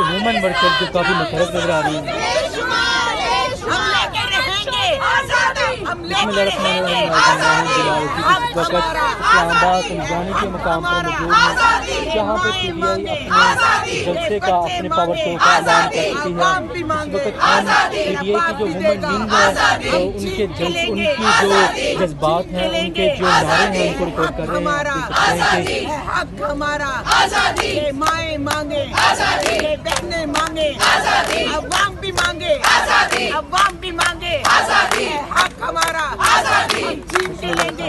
وومن ورکر جو کافی متحرک نظر آ رہی ہیں. بسم اللہ الرحمن الرحیم. اس وقت اسلام آباد سمجھانے کے مقام پر موجود ہیں جہاں پہ پی ٹی آئی اپنے جلسے کا اپنے پاور شو کا اعلان کر چکی ہے. اس وقت ہم پی ٹی آئی کی جو وومن ونگ ہے تو ان کی جو جذبات ہیں ان کے جو نعرے ہیں ان کو ریکارڈ کر رہے ہیں. حق ہمارا یہ مائیں مانگے یہ بہنیں مانگے عوام بھی مانگے عوام بھی مانگے حق ہمارا جیت کے لیں گے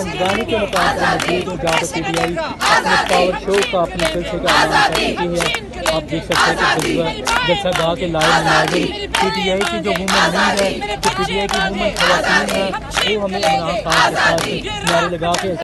سمجھانے کے مقام پر موجود ہوں جہاں پہ پی ٹی آئی اپنے پاور شو کا اپنے جلسے کا اعلان کر چکی ہے. آپ دیکھ سکتے ہیں کہ جلسہ گاہ کے لائیو مناظر پی ٹی آئی کی جو وومن ونگ ہے جو پی ٹی آئی کی وومن خواتین ہیں وہ ہمیں عمران خان کے ساتھ نعرے لگا کے